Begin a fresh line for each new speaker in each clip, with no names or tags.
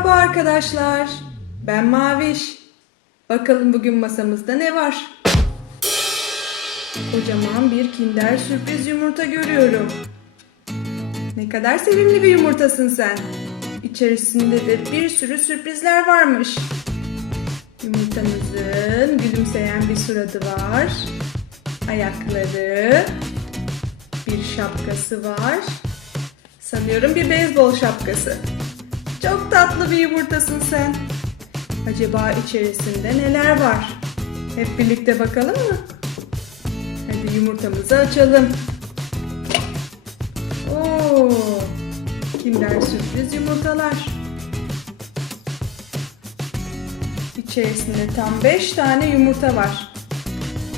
Merhaba arkadaşlar. Ben Maviş. Bakalım bugün masamızda ne var? Kocaman bir Kinder sürpriz yumurta görüyorum. Ne kadar sevimli bir yumurtasın sen. İçerisinde de bir sürü sürprizler varmış. Yumurtamızın gülümseyen bir suratı var. Ayakları, bir şapkası var. Sanıyorum bir beyzbol şapkası. Çok tatlı bir yumurtasın sen. Acaba içerisinde neler var? Hep birlikte bakalım mı? Hadi yumurtamızı açalım. Oo! Kinder sürpriz yumurtalar. İçerisinde tam 5 tane yumurta var.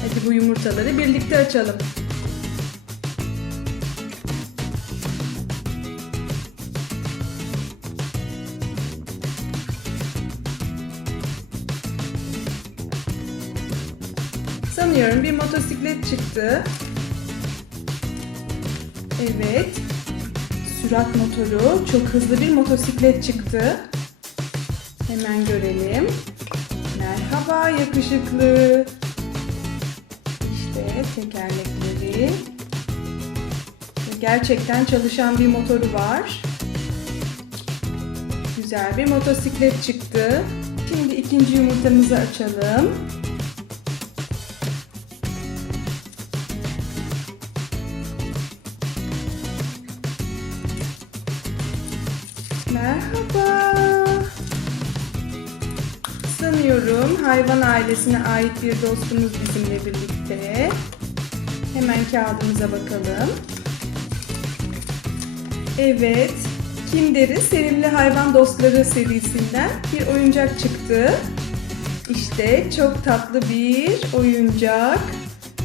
Hadi bu yumurtaları birlikte açalım. Sanıyorum bir motosiklet çıktı. Evet. Sürat motoru, çok hızlı bir motosiklet çıktı. Hemen görelim. Merhaba yakışıklı. İşte tekerlekleri. Gerçekten çalışan bir motoru var. Güzel bir motosiklet çıktı. Şimdi ikinci yumurtamızı açalım. Merhaba. Sanıyorum hayvan ailesine ait bir dostumuz bizimle birlikte. Hemen kağıdımıza bakalım. Evet, Kinder'in Sevimli Hayvan Dostları serisinden bir oyuncak çıktı. İşte çok tatlı bir oyuncak.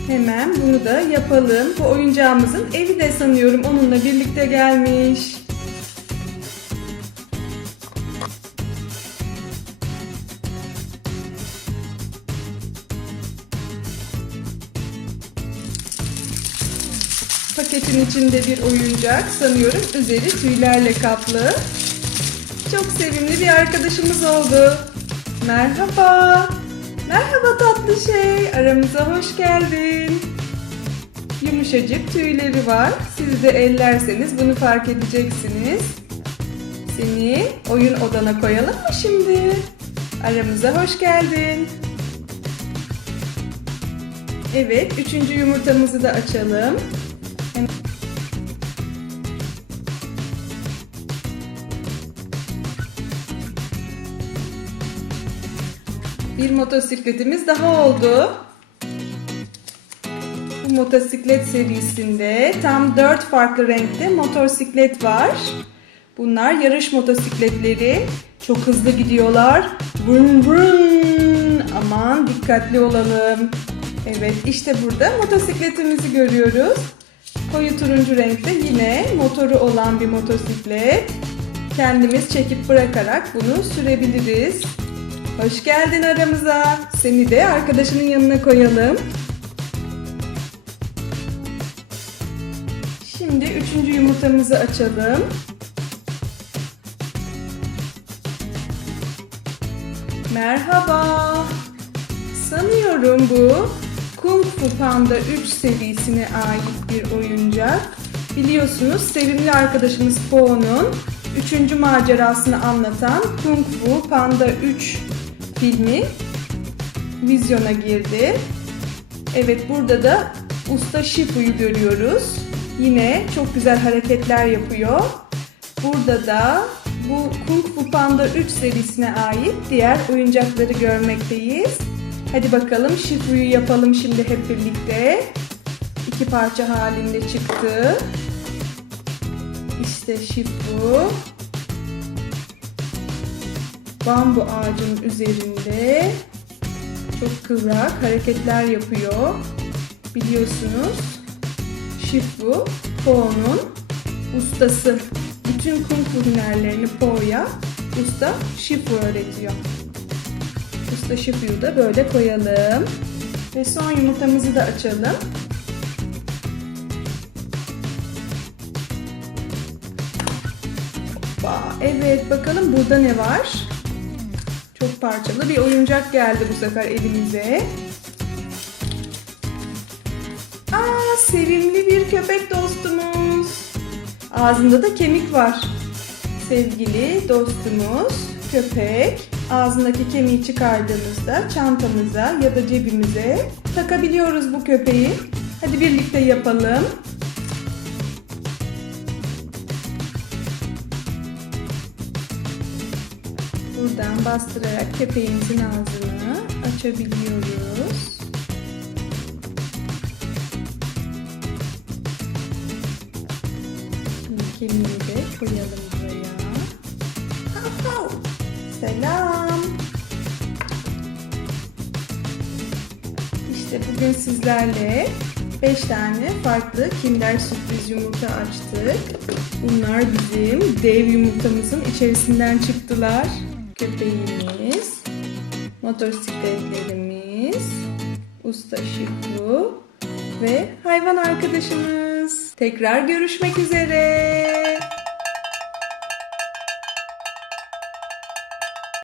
Hemen bunu da yapalım. Bu oyuncağımızın evi de sanıyorum onunla birlikte gelmiş. Paketin içinde bir oyuncak sanıyorum üzeri tüylerle kaplı. Çok sevimli bir arkadaşımız oldu. Merhaba. Merhaba tatlı şey. Aramıza hoş geldin. Yumuşacık tüyleri var. Siz de ellerseniz bunu fark edeceksiniz. Seni oyun odana koyalım mı şimdi? Aramıza hoş geldin. Evet, üçüncü yumurtamızı da açalım. Bir motosikletimiz daha oldu. Bu motosiklet serisinde tam 4 farklı renkte motosiklet var. Bunlar yarış motosikletleri. Çok hızlı gidiyorlar. Vın vın. Aman dikkatli olalım. Evet işte burada motosikletimizi görüyoruz. Koyu turuncu renkte yine motoru olan bir motosiklet. Kendimiz çekip bırakarak bunu sürebiliriz. Hoş geldin aramıza. Seni de arkadaşının yanına koyalım. Şimdi üçüncü yumurtamızı açalım. Merhaba. Sanıyorum bu Kung Fu Panda 3 serisine ait bir oyuncak. Biliyorsunuz sevimli arkadaşımız Po'nun 3. macerasını anlatan Kung Fu Panda 3 filmi vizyona girdi. Evet burada da Usta Shifu'yu görüyoruz. Yine çok güzel hareketler yapıyor. Burada da bu Kung Fu Panda 3 serisine ait diğer oyuncakları görmekteyiz. Hadi bakalım Shifu'yu yapalım şimdi hep birlikte. İki parça halinde çıktı. İşte Shifu bambu ağacının üzerinde çok kıvrak hareketler yapıyor. Biliyorsunuz Shifu Po'nun ustası. Bütün kung fu hünerlerini Po'ya usta Shifu öğretiyor. Usta Shifu'yu da böyle koyalım. Ve son yumurtamızı da açalım. Hoppa. Evet bakalım burada ne var? Çok parçalı bir oyuncak geldi bu sefer elimize. Aa sevimli bir köpek dostumuz. Ağzında da kemik var. Sevgili dostumuz köpek ağzındaki kemiği çıkardığımızda çantamıza ya da cebimize takabiliyoruz bu köpeği. Hadi birlikte yapalım. Buradan bastırarak köpeğimizin ağzını açabiliyoruz. Şimdi kemiği de koyalım buraya. Selam. İşte bugün sizlerle 5 tane farklı Kinder sürpriz yumurta açtık. Bunlar bizim dev yumurtamızın içerisinden çıktılar. Köpeğimiz, motosikletlerimiz, usta Şifu ve hayvan arkadaşımız. Tekrar görüşmek üzere.